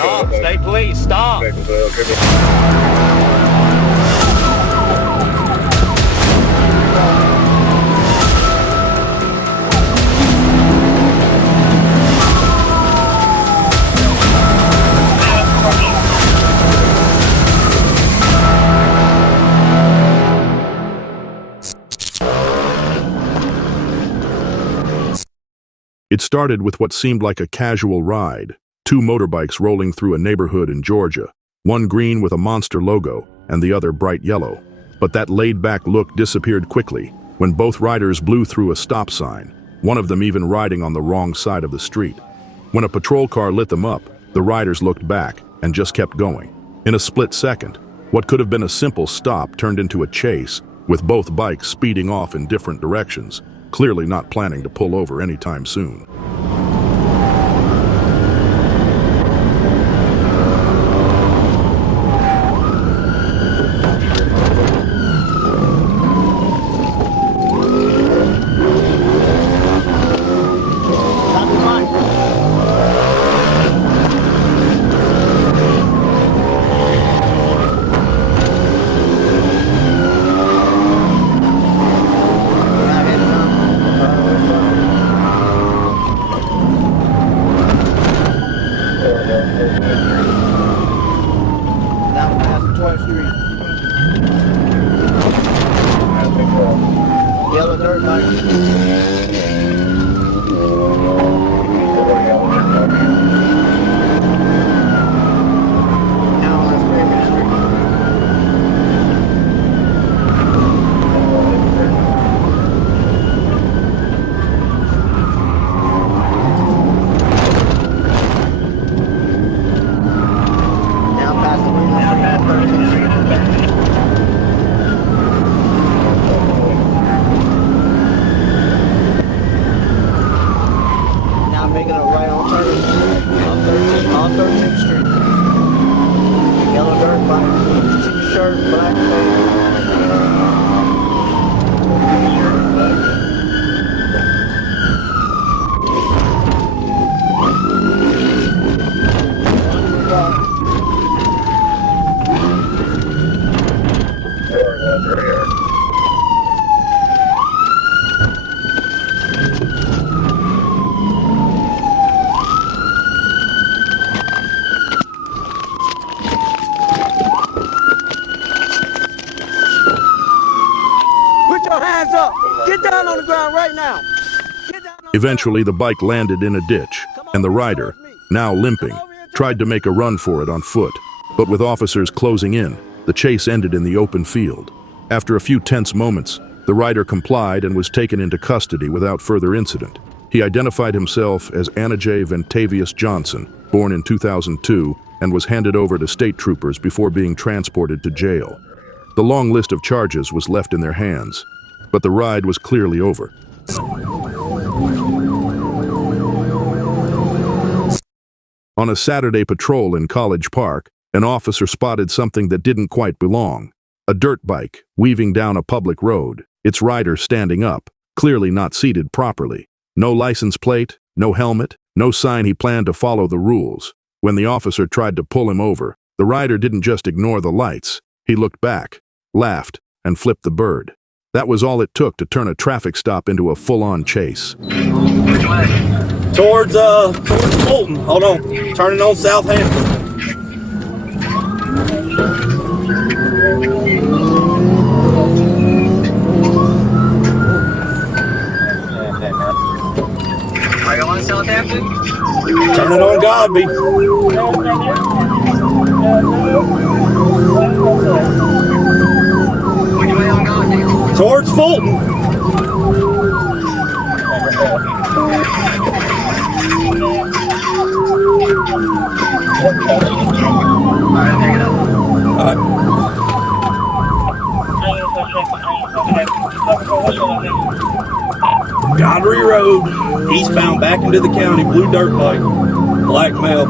Stop, state police, stop. It started with what seemed like a casual ride, two motorbikes rolling through a neighborhood in Georgia, one green with a monster logo and the other bright yellow. But that laid-back look disappeared quickly when both riders blew through a stop sign, one of them even riding on the wrong side of the street. When a patrol car lit them up, the riders looked back and just kept going. In a split second, what could have been a simple stop turned into a chase, with both bikes speeding off in different directions, clearly not planning to pull over anytime soon. Yellow dirt bike. Making a right on 13th Street. Yellow dirt bike, t-shirt, black hands up! Get down on the ground right now! Eventually, the bike landed in a ditch, and the rider, now limping, tried to make a run for it on foot. But with officers closing in, the chase ended in the open field. After a few tense moments, the rider complied and was taken into custody without further incident. He identified himself as Anna-J. Ventavious Johnson, born in 2002, and was handed over to state troopers before being transported to jail. The long list of charges was left in their hands, but the ride was clearly over. On a Saturday patrol in College Park, an officer spotted something that didn't quite belong. A dirt bike weaving down a public road, its rider standing up, clearly not seated properly. No license plate, no helmet, no sign he planned to follow the rules. When the officer tried to pull him over, the rider didn't just ignore the lights. He looked back, laughed, and flipped the bird. That was all it took to turn a traffic stop into a full-on chase. Which way? Towards Fulton. Hold on. Turning on Southampton. Are you on Southampton? Turning on Godby. Which way on Godby? Towards Fulton. Alright, pick it up. Godby Road. Eastbound back into the county. Blue dirt bike. Black male.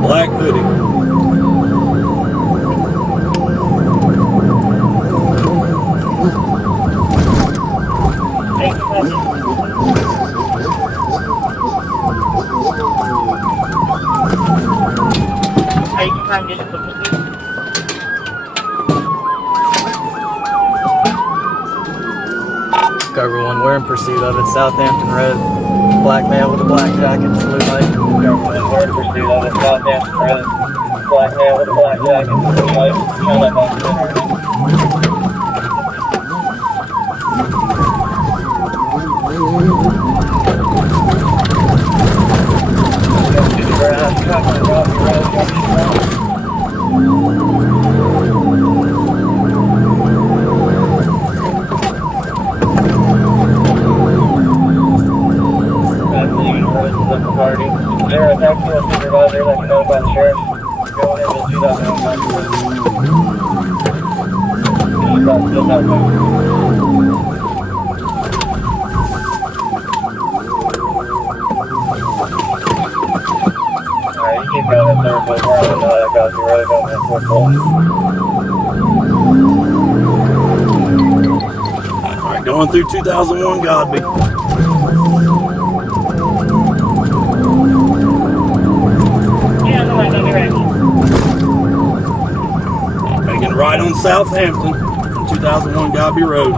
Black hoodie. Cover 1, we're in pursuit of it. Southampton Road. Black male with a black jacket, blue light. We're in pursuit of it. Southampton Road. Black male with a black jacket, blue light. Shine up on center. Zero, taxi to supervisor, let me notify the sheriff. Going into 2009. Still not moving. Alright, you keep going at third, but we're on Gossy Road, going at 4th Pole. Alright, going through 2001 Godby. Making right on Southampton from 2001 Godby Road.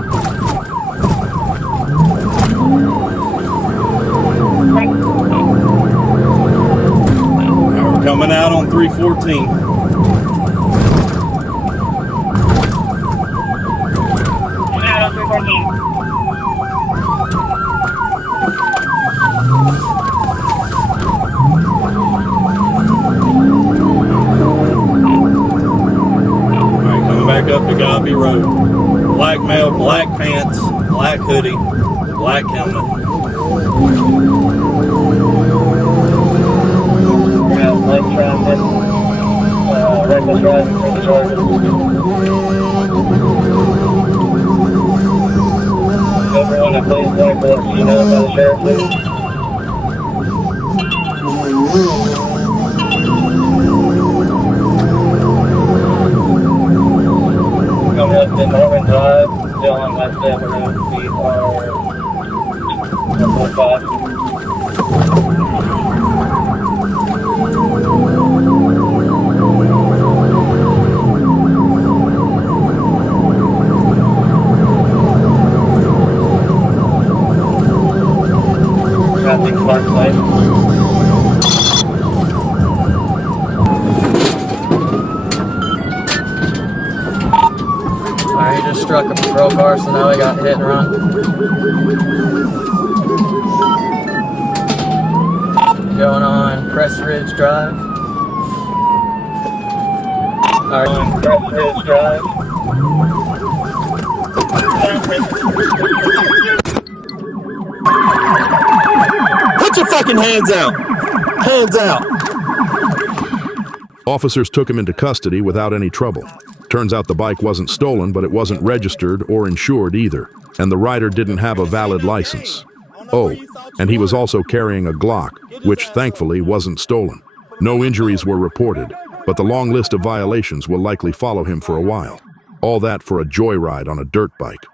Now we're coming out on 314. Coming out on 314. Back up to Godby Road. Black male, black pants, black hoodie, black helmet. We're out late traffic. Reckless driving for the charges. Everyone that plays black belt, you know by the sheriff, please. Coming up to Norman Drive, still on West Avenue, we are 145. Traffic Park Lane. Alright, he just struck a patrol car, so now we got hit and run. Going on Crest Ridge Drive. Alright. On Crest Ridge Drive. Put your fucking hands out! Hands out! Officers took him into custody without any trouble. Turns out the bike wasn't stolen, but it wasn't registered or insured either, and the rider didn't have a valid license. Oh, and he was also carrying a Glock, which thankfully wasn't stolen. No injuries were reported, but the long list of violations will likely follow him for a while. All that for a joyride on a dirt bike.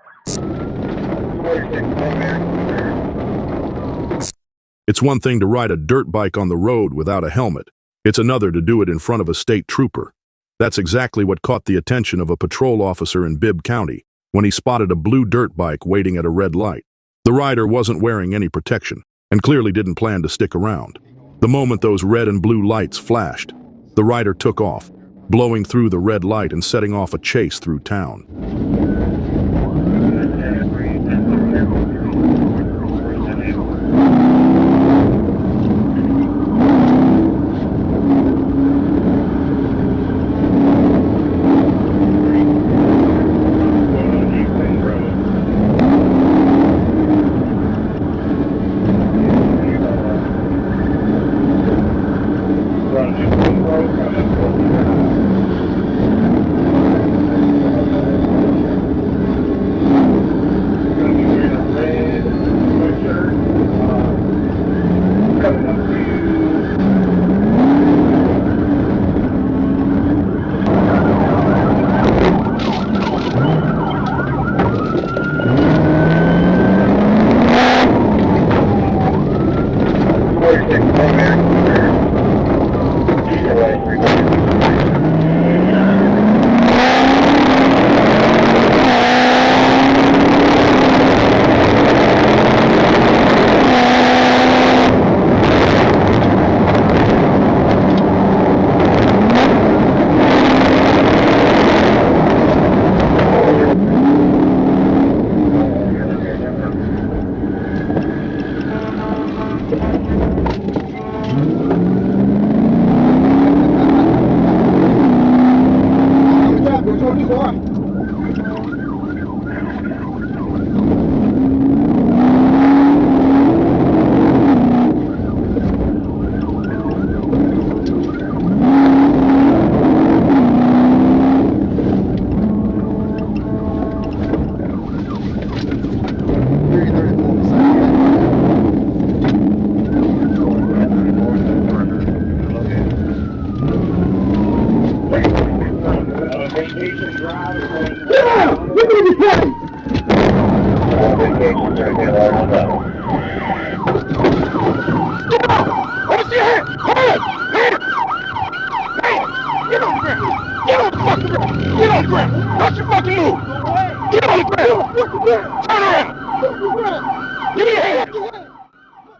It's one thing to ride a dirt bike on the road without a helmet. It's another to do it in front of a state trooper. That's exactly what caught the attention of a patrol officer in Bibb County when he spotted a blue dirt bike waiting at a red light. The rider wasn't wearing any protection and clearly didn't plan to stick around. The moment those red and blue lights flashed, the rider took off, blowing through the red light and setting off a chase through town.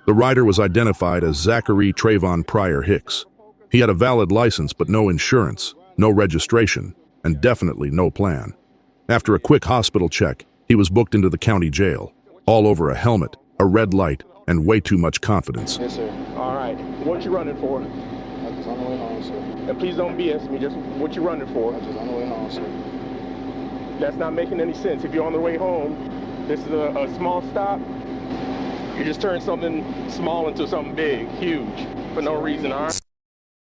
The rider was identified as Zachary Trayvon Pryor Hicks. He had a valid license but no insurance, no registration, and definitely no plan. After a quick hospital check, he was booked into the county jail, all over a helmet, a red light, and way too much confidence. Yes, sir. All right. What you running for? I'm just on the way home, sir. And please don't BS me. Just what you running for? I'm just on the way home, sir. That's not making any sense. If you're on the way home, this is a small stop. You just turn something small into something big, huge, for no reason, all right?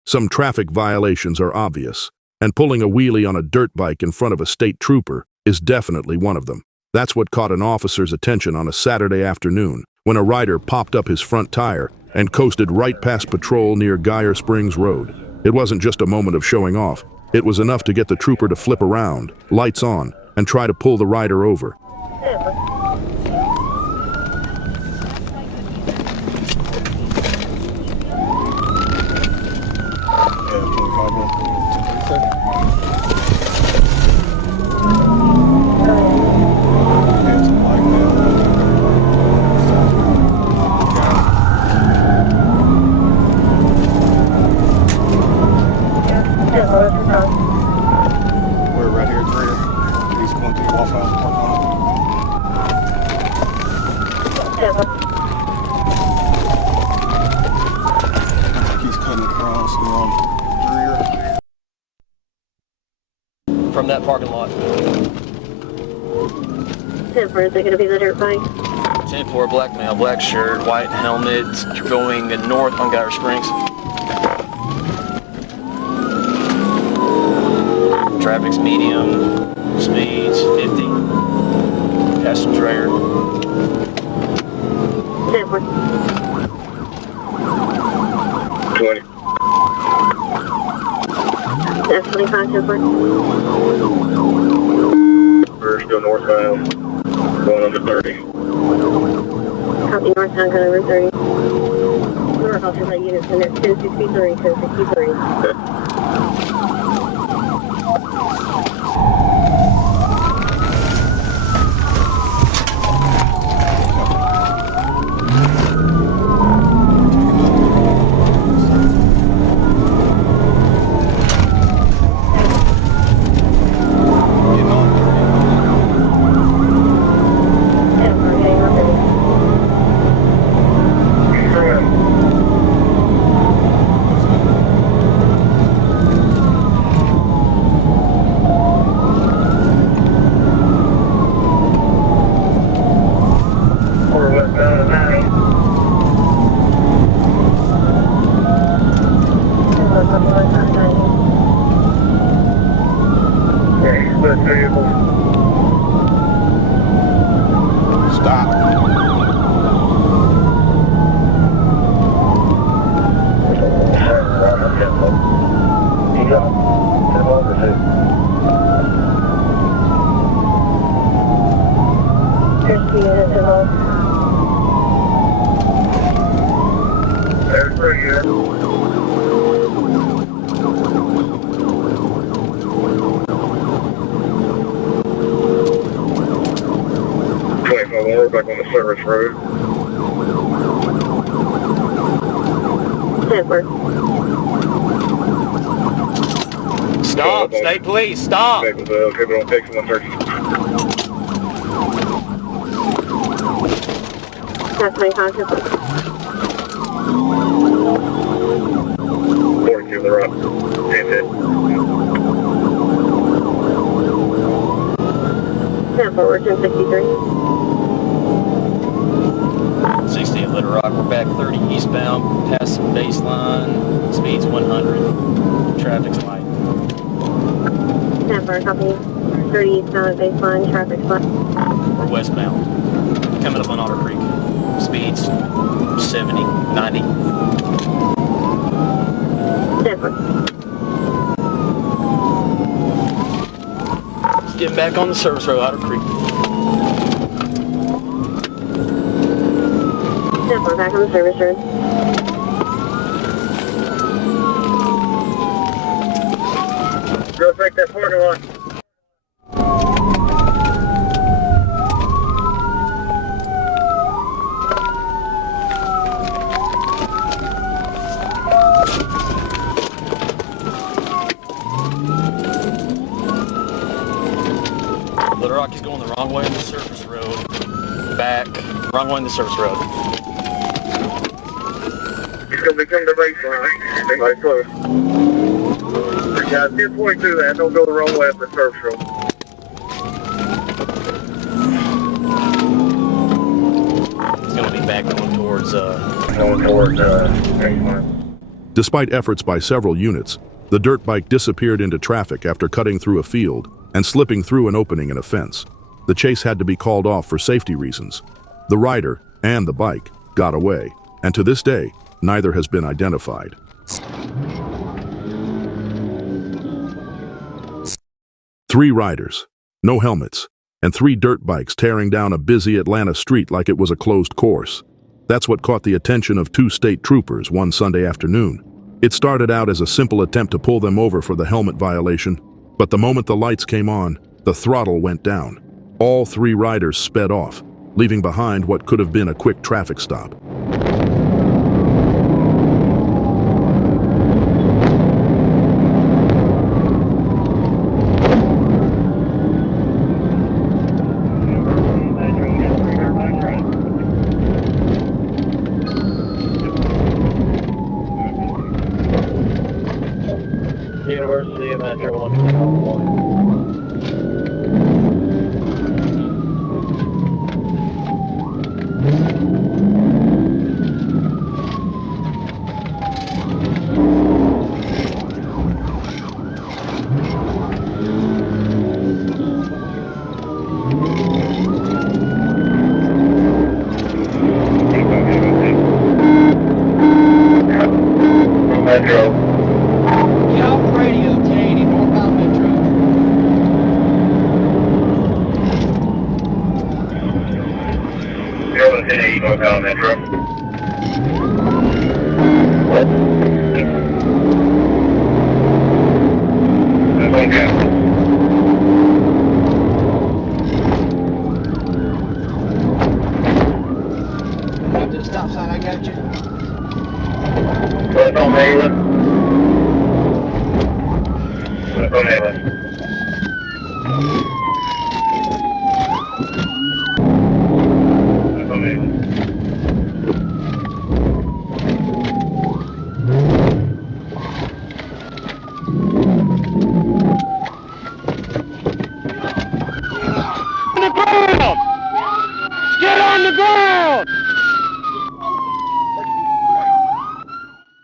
Some traffic violations are obvious, and pulling a wheelie on a dirt bike in front of a state trooper is definitely one of them. That's what caught an officer's attention on a Saturday afternoon when a rider popped up his front tire and coasted right past patrol near Geyer Springs Road. It wasn't just a moment of showing off. It was enough to get the trooper to flip around, lights on, and try to pull the rider over. We're right here at the rear. He's going to walk out the parking lot. He's cutting across the rear. From that parking lot. 10-4, is it going to be the dirt bike? 10-4, black male, black shirt, white helmet. You're going north on Geyer Springs. Traffic's medium, speeds 50. Passenger air. 10-4. 20. That's 25, 10-4. We're still northbound, going under 30. Copy northbound, going over 30. North officer light units in there, 1063, 1063. There's 3 here. We're back on the service road. 10-4. Stop, state police, stop! Okay, we're on Texas 130. That's 25, 10-4. 42 on the right. And hit. 10-4, we're 1063. 60 at Little Rock. We're back 30 eastbound, past some baseline. Speed's 100. Traffic's light. 10-4, copy. 30 eastbound at baseline, traffic spot. We're westbound. Coming up on Otter Creek. Speeds 70, 90. 10-4. Get back on the service road, Otter Creek. Step on back on the service road. Go break that parking lot. Little Rock is going the wrong way on the service road. Back. Wrong way on the service road. He's going to become the baseline. Everybody close. Yeah, 10.2 that. Don't go the wrong way up the service road. He's going to be back going towards, baseline. Despite efforts by several units, the dirt bike disappeared into traffic after cutting through a field and slipping through an opening in a fence. The chase had to be called off for safety reasons. The rider and the bike got away, and to this day, neither has been identified. Three riders, no helmets, and three dirt bikes tearing down a busy Atlanta street like it was a closed course. That's what caught the attention of two state troopers one Sunday afternoon. It started out as a simple attempt to pull them over for the helmet violation, but the moment the lights came on, the throttle went down. All three riders sped off, leaving behind what could have been a quick traffic stop. University of Metro 1. Metro. Get off radio, 1080 northbound Metro. Zero 1080 northbound Metro. What? That's on gas. Up to the stop sign, I got you. What's on Mayland? What's on Mayland? What's on Mayland? On the ground! Get on the ground!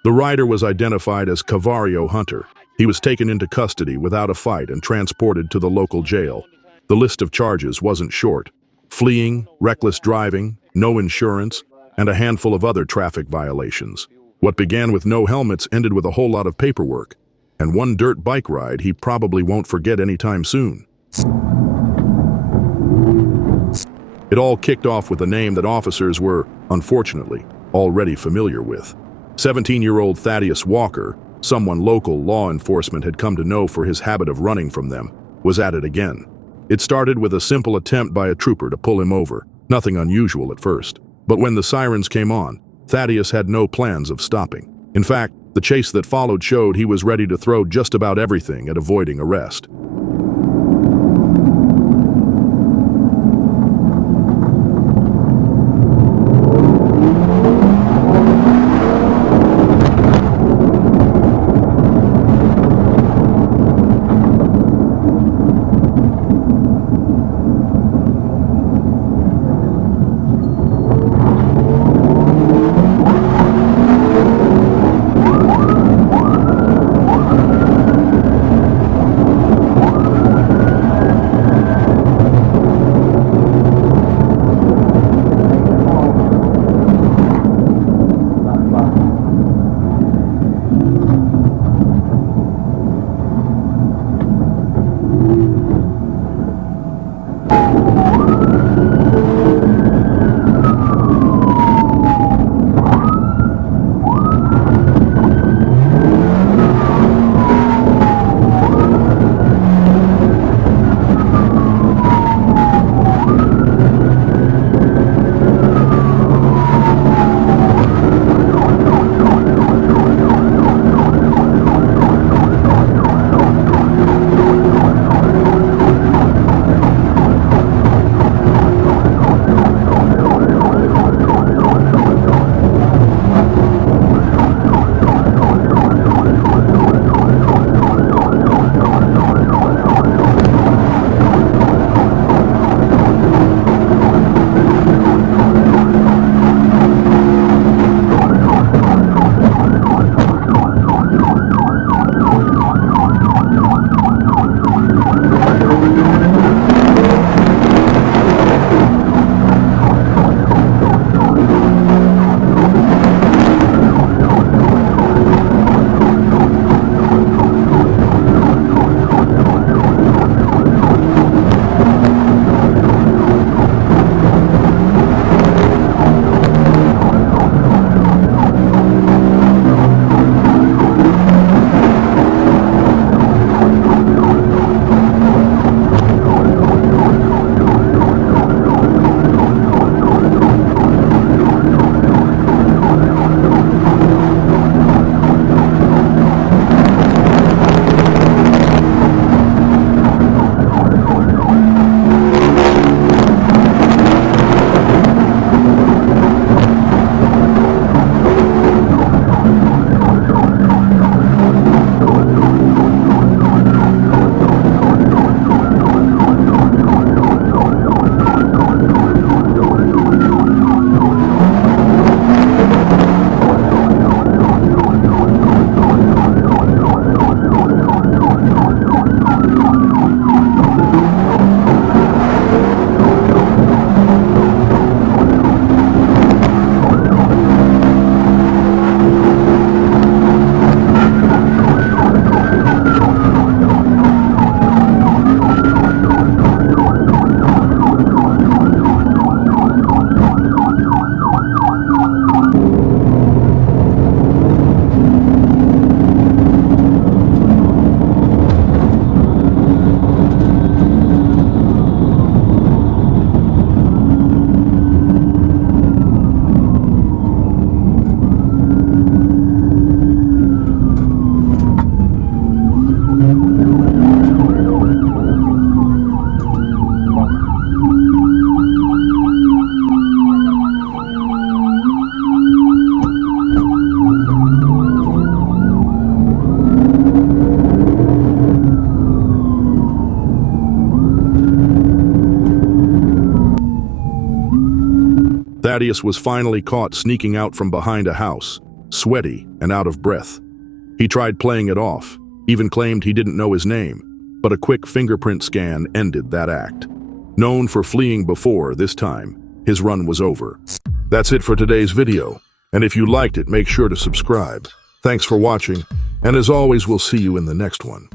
The rider was identified as Cavario Hunter. He was taken into custody without a fight and transported to the local jail. The list of charges wasn't short: fleeing, reckless driving, no insurance, and a handful of other traffic violations. What began with no helmets ended with a whole lot of paperwork, and one dirt bike ride he probably won't forget anytime soon. It all kicked off with a name that officers were, unfortunately, already familiar with. 17-year-old Thaddeus Walker, someone local law enforcement had come to know for his habit of running from them, was at it again. It started with a simple attempt by a trooper to pull him over, nothing unusual at first. But when the sirens came on, Thaddeus had no plans of stopping. In fact, the chase that followed showed he was ready to throw just about everything at avoiding arrest. Thaddeus was finally caught sneaking out from behind a house, sweaty and out of breath. He tried playing it off, even claimed he didn't know his name, but a quick fingerprint scan ended that act. Known for fleeing before, this time, his run was over. That's it for today's video, and if you liked it, make sure to subscribe. Thanks for watching, and as always, we'll see you in the next one.